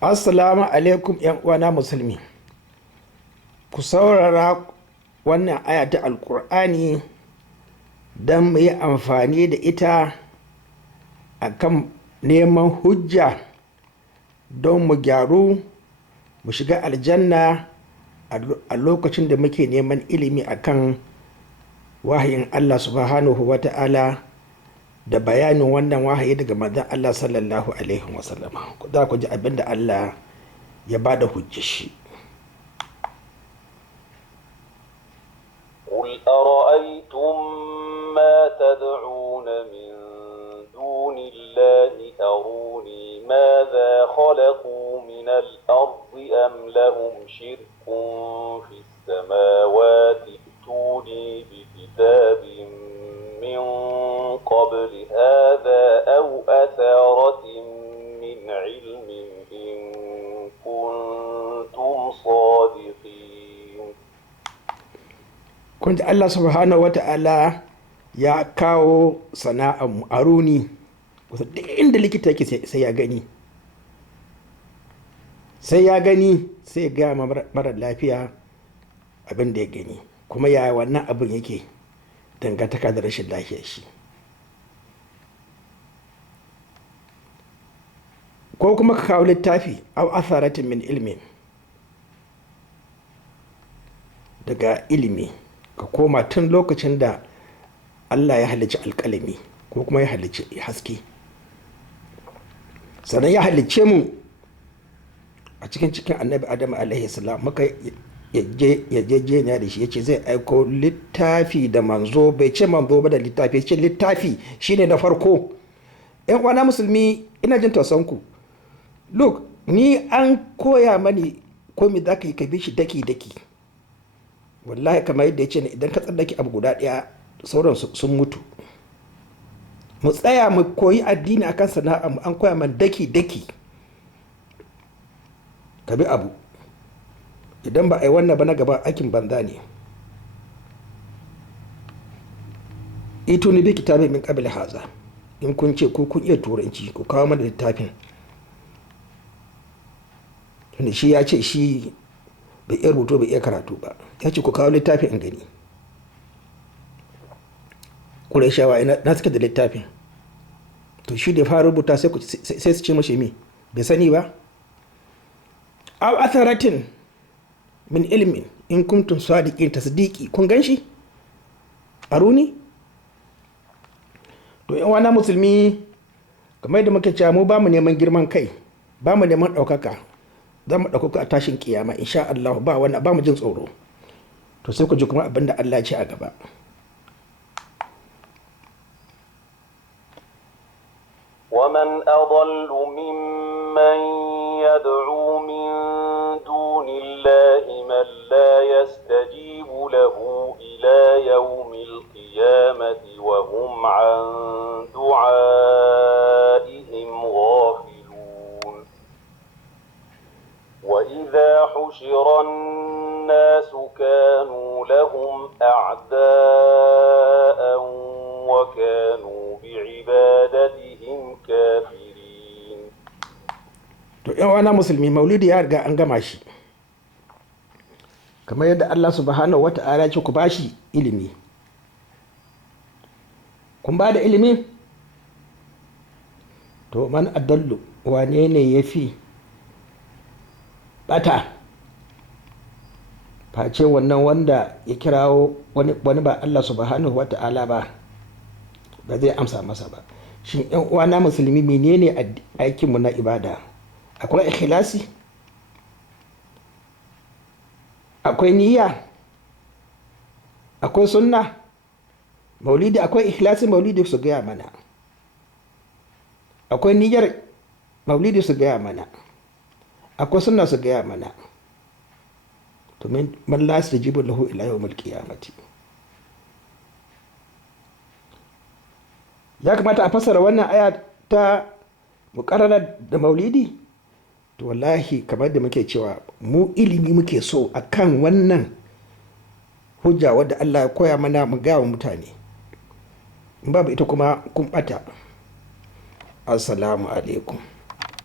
Assalamu alaikum uwana musulmi. Ku saurara wannan aya ta Alƙur'ani don mu yi amfani da ita a kan neman hujja don mu gyaru mu shiga aljanna a lokacin da muke neman ilimi akan wahayin Allah subhanahu wa ta'ala da bayanin wannan wahayi daga manzon Allah sallallahu alaihi wasallam. Za ku ji abin da Allah ya ba da hujjar shi. قل أرأيتم ما تدعون من دون الله أروني ماذا خلقوا من الأرض أم لهم شرك في السماوات ائتوني بكتاب من قبل هذا أو أثارة من علم إن كنتم صادقين. Kun ji Allah subhanahu wa ta'ala ya kawo sana'ar aruni, wasu duk inda likita yake sai ya gani sai ya gaya mara lafiya abin da ya gani kuma ya wannan abin yake dangantaka da rashin lafiyar shi. Ko kuma ka kawo littafi au atharatin min ilmin, daga ilimi ka koma tun lokacin da Allah ya halicci alƙalami ko kuma ya halicci haske, sannan ya halicce mu a cikin annabi Adam alaihi salam, muka yajejeniya da shi yace zai aiko littafi da manzo. Bai ce manzo ba da littafi, ce littafi shine na farko. Yan uwana musulmi, ina jin tausanku. Look, ni an koya mani komai za ka yi ka bi shi daki wallahi, kamar yadda ya ce idan ka tsallake abu guda ɗaya sauran sun mutu. Mu tsaya mu koyi addini akan sana'a mu, an koya man daki ka bi abu. Idan ba a yi wannan ba na gaba aikin banza ne. Ito ni bi kitabin min qabl haza, in kun ce ko kun iya turanci ku kawo mana littafin. Tunda shi ya ce shi bai iya rubutu bai iya karatu ba, ya ce ku kawo littafin in gani. Qurayshawa na suka da littafin, to shi da fara rubuta sai su ce mashi mi bai sani ba. Aw atharatin min ilmin in kuntum sadiqin, tasdiqi kun ganshi aruni. To yan wana musulmi, kamar da muke cewa mu ba mu neman girman kai, ba mu neman ɗaukaka, za mu ɗaukaka a tashin kiyama insha Allah, ba mu jin tsoro. To sai ku ji kuma abinda Allah ya ce a gaba. ومن أضل ممن يدعو من دون الله من لا يستجيب له إلى يوم القيامة وهم عن دعائهم غافلون. وإذا حشر الناس كانوا لهم أعداء وكانوا بعبادتهم كافرين. To yan wana musulmi, maulidi ya riga an gama shi, kamar yadda Allah subhanahu wa ta'ala ya ce ku bashi ilimi. Kun ba da ilimi? To man adallu, wane ne ya fi bata face wannan wanda ya kirawo wani ba Allah subhanahu wa ta'ala ba zai amsa masa ba. Shin yan uwana musulmi, menene aikinmu na ibada? Akwai ikhlasi, akwai niyya, akwai sunna. Maulidi akwai ikhlasi, maulidi su gaya mana. Akwai niyyar maulidi su gaya mana. Akwai sunna su gaya mana. To man la yastajibu lahu ila yawmil qiyamati. Ya kamata a fassara wannan aya ta muqarrar da maulidi. To wallahi, kamar da muke cewa mu ilimi muke so akan wannan hujja wadda Allah ya koya mana mu gawa mutane. In babu ita kuma kun bata. Assalamu alaikum.